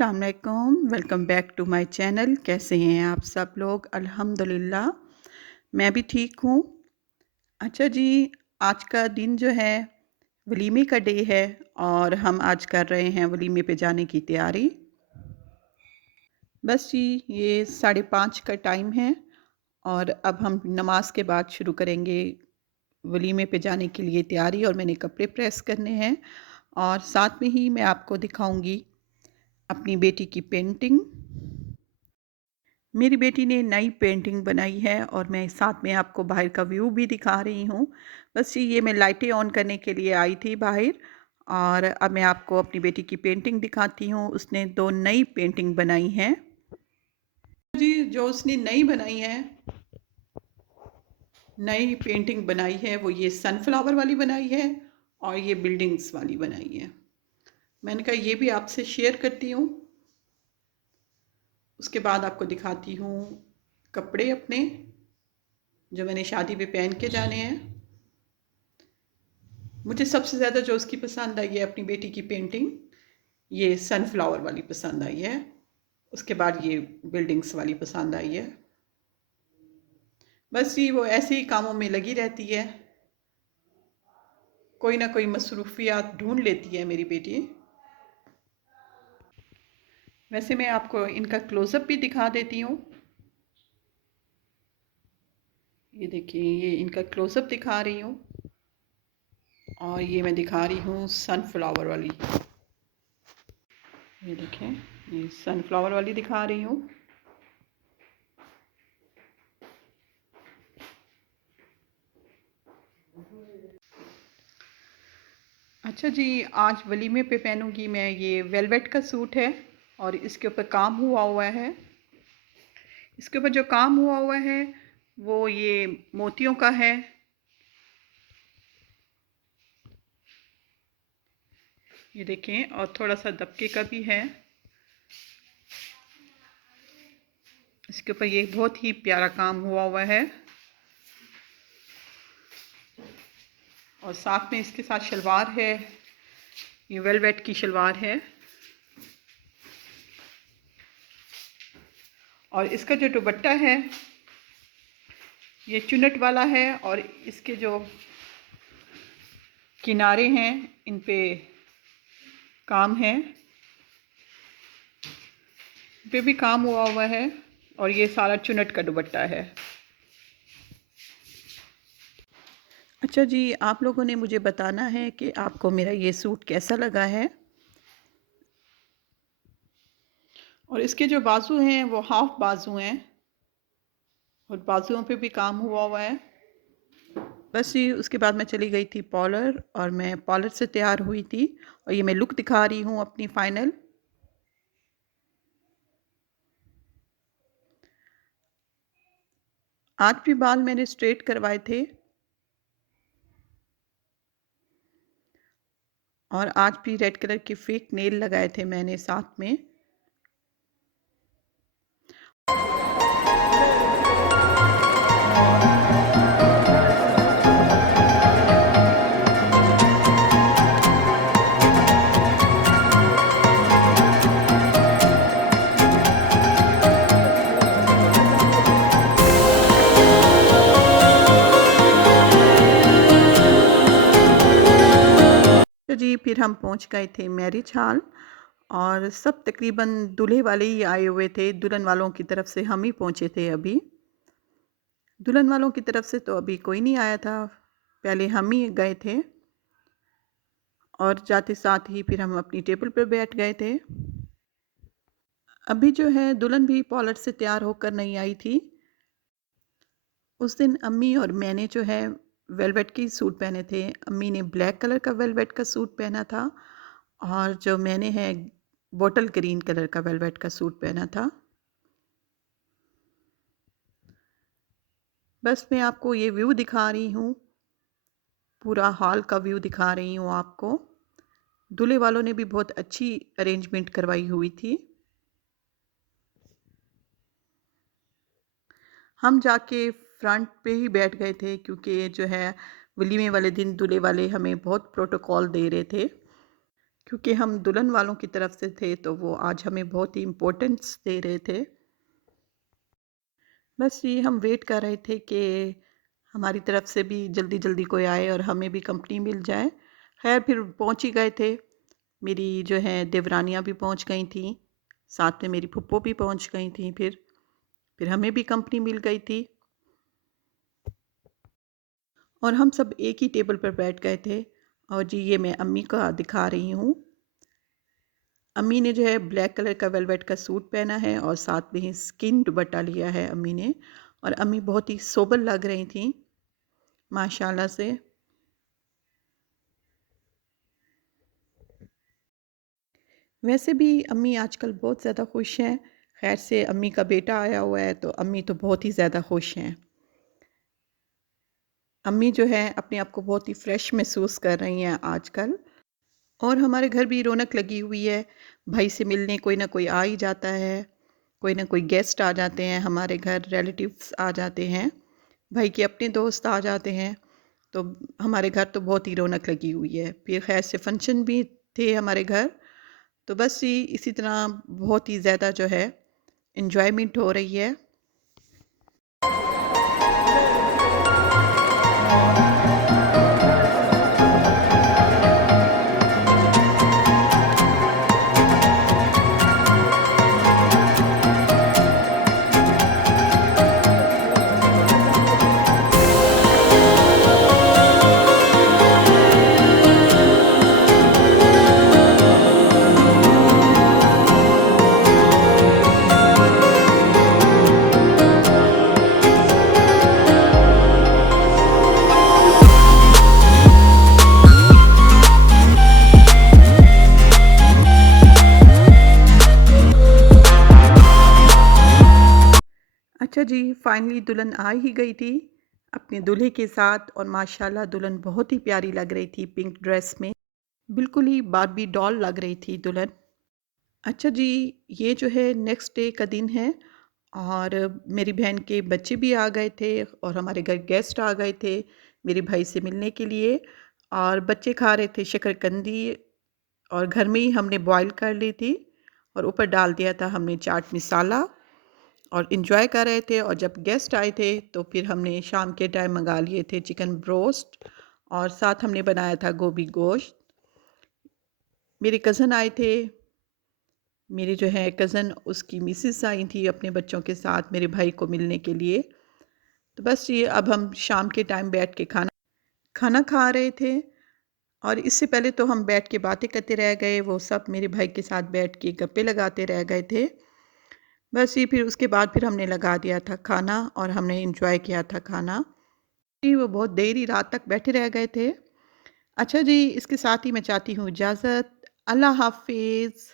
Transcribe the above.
अस्सलाम वालेकुम, welcome back to my channel. कैसे हैं आप सब लोग? अल्हम्दुलिल्लाह मैं भी ठीक हूँ। अच्छा जी, आज का दिन जो है वलीमे का डे है और हम आज कर रहे हैं वलीमे पे जाने की तैयारी। बस जी, ये 5:30 का टाइम है और अब हम नमाज के बाद शुरू करेंगे वलीमे पे जाने के लिए तैयारी। और मैंने कपड़े प्रेस करने हैं और साथ में ही मैं आपको दिखाऊंगी अपनी बेटी की पेंटिंग। मेरी बेटी ने नई पेंटिंग बनाई है और मैं साथ में आपको बाहर का व्यू भी दिखा रही हूँ। बस ये मैं लाइटें ऑन करने के लिए आई थी बाहर और अब मैं आपको अपनी बेटी की पेंटिंग दिखाती हूँ। उसने 2 नई पेंटिंग बनाई हैं। जी, जो उसने नई बनाई है, नई पेंटिंग बनाई है वो ये सनफ्लावर वाली बनाई है और ये बिल्डिंग्स वाली बनाई है। मैंने कहा ये भी आपसे शेयर करती हूँ। उसके बाद आपको दिखाती हूँ कपड़े अपने जो मैंने शादी पे पहन के जाने हैं। मुझे सबसे ज़्यादा जो उसकी पसंद आई है अपनी बेटी की पेंटिंग, ये सनफ्लावर वाली पसंद आई है। उसके बाद ये बिल्डिंग्स वाली पसंद आई है। बस जी, वो ऐसे ही कामों में लगी रहती है, कोई ना कोई मसरूफियात ढूंढ लेती है मेरी बेटी। वैसे मैं आपको इनका क्लोज़अप भी दिखा देती हूँ। ये देखिए, ये इनका क्लोज़अप दिखा रही हूँ और ये मैं दिखा रही हूँ सनफ्लावर वाली। ये देखें, ये सनफ्लावर वाली दिखा रही हूँ। अच्छा जी, आज वलीमे पे पहनूंगी मैं ये वेलवेट का सूट है और इसके ऊपर काम हुआ हुआ है। इसके ऊपर जो काम हुआ हुआ है वो ये मोतियों का है। ये देखें, और थोड़ा सा दबके का भी है। इसके ऊपर ये बहुत ही प्यारा काम हुआ हुआ है और साथ में इसके साथ शलवार है। ये वेलवेट की शलवार है और इसका जो दुपट्टा है ये चुन्नट वाला है और इसके जो किनारे हैं इन पे काम है, इन पे भी काम हुआ हुआ है और ये सारा चुन्नट का दुपट्टा है। अच्छा जी, आप लोगों ने मुझे बताना है कि आपको मेरा ये सूट कैसा लगा है। और इसके जो बाजू हैं वो हाफ बाजू हैं और बाजुओं पे भी काम हुआ हुआ है। बस ये उसके बाद मैं चली गई थी पार्लर और मैं पार्लर से तैयार हुई थी और ये मैं लुक दिखा रही हूँ अपनी फाइनल। आज भी बाल मैंने स्ट्रेट करवाए थे और आज भी रेड कलर के फेक नेल लगाए थे मैंने साथ में। तो जी, फिर हम पहुंच गए थे मैरिज हॉल और सब तकरीबन दूल्हे वाले ही आए हुए थे। दुल्हन वालों की तरफ से हम ही पहुंचे थे अभी। दुल्हन वालों की तरफ से तो अभी कोई नहीं आया था, पहले हम ही गए थे और जाते साथ ही फिर हम अपनी टेबल पर बैठ गए थे। अभी जो है दुल्हन भी पार्लर से तैयार होकर नहीं आई थी। उस दिन अम्मी और मैंने जो है वेलवेट की सूट पहने थे। अम्मी ने ब्लैक कलर का वेलवेट का सूट पहना था और जो मैंने है बॉटल ग्रीन कलर का वेलवेट का सूट पहना था। बस मैं आपको ये व्यू दिखा रही हूँ, पूरा हॉल का व्यू दिखा रही हूँ आपको। दूल्हे वालों ने भी बहुत अच्छी अरेंजमेंट करवाई हुई थी। हम जाके फ्रंट पे ही बैठ गए थे क्योंकि जो है वलीमे वाले दिन दूल्हे वाले हमें बहुत प्रोटोकॉल दे रहे थे क्योंकि हम दुल्हन वालों की तरफ से थे तो वो आज हमें बहुत ही इम्पोर्टेंस दे रहे थे। बस ये हम वेट कर रहे थे कि हमारी तरफ से भी जल्दी-जल्दी कोई आए और हमें भी कंपनी मिल जाए। ख़ैर फिर पहुँच ही गए थे। मेरी जो है देवरानियाँ भी पहुँच गई थीं, साथ में मेरी फूप्पो भी पहुँच गई थीं फिर हमें भी कंपनी मिल गई थी और हम सब एक ही टेबल पर बैठ गए थे। और जी ये मैं अम्मी का दिखा रही हूँ। अम्मी ने जो है ब्लैक कलर का वेलवेट का सूट पहना है और साथ में ही स्किन दुपट्टा लिया है अम्मी ने। और अम्मी बहुत ही सोबर लग रही थीं माशाल्लाह से। वैसे भी अम्मी आजकल बहुत ज़्यादा खुश हैं। खैर से अम्मी का बेटा आया हुआ है तो अम्मी तो बहुत ही ज़्यादा खुश हैं। अम्मी जो है अपने आप को बहुत ही फ्रेश महसूस कर रही हैं आजकल। और हमारे घर भी रौनक लगी हुई है। भाई से मिलने कोई ना कोई आ ही जाता है, कोई ना कोई गेस्ट आ जाते हैं हमारे घर, रिलेटिव्स आ जाते हैं, भाई के अपने दोस्त आ जाते हैं। तो हमारे घर तो बहुत ही रौनक लगी हुई है। फिर खैर से फंक्शन भी थे हमारे घर। तो बस ये इसी तरह बहुत ही ज़्यादा जो है एन्जॉयमेंट हो रही है। अच्छा जी, फाइनली दुल्हन आ ही गई थी अपने दूल्हे के साथ और माशाल्लाह दुल्हन बहुत ही प्यारी लग रही थी पिंक ड्रेस में। बिल्कुल ही बार्बी डॉल लग रही थी दुल्हन। अच्छा जी, ये जो है नेक्स्ट डे का दिन है और मेरी बहन के बच्चे भी आ गए थे और हमारे घर गेस्ट आ गए थे मेरे भाई से मिलने के लिए। और बच्चे खा रहे थे शकरकंदी और घर में ही हमने बॉईल कर ली थी और ऊपर डाल दिया था हमने चाट मसाला और एंजॉय कर रहे थे। और जब गेस्ट आए थे तो फिर हमने शाम के टाइम मंगा लिए थे चिकन ब्रोस्ट और साथ हमने बनाया था गोभी गोश्त। मेरे कज़न आए थे, मेरी जो है कज़न उसकी मिसेस आई थी अपने बच्चों के साथ मेरे भाई को मिलने के लिए। तो बस ये अब हम शाम के टाइम बैठ के खाना खाना खा रहे थे और इससे पहले तो हम बैठ के बातें करते रह गए, वो सब मेरे भाई के साथ बैठ के गप्पे लगाते रह गए थे। बस ये फिर उसके बाद फिर हमने लगा दिया था खाना और हमने एंजॉय किया था खाना। जी, वो बहुत देर ही रात तक बैठे रह गए थे। अच्छा जी, इसके साथ ही मैं चाहती हूँ इजाज़त। अल्लाह हाफ़िज़।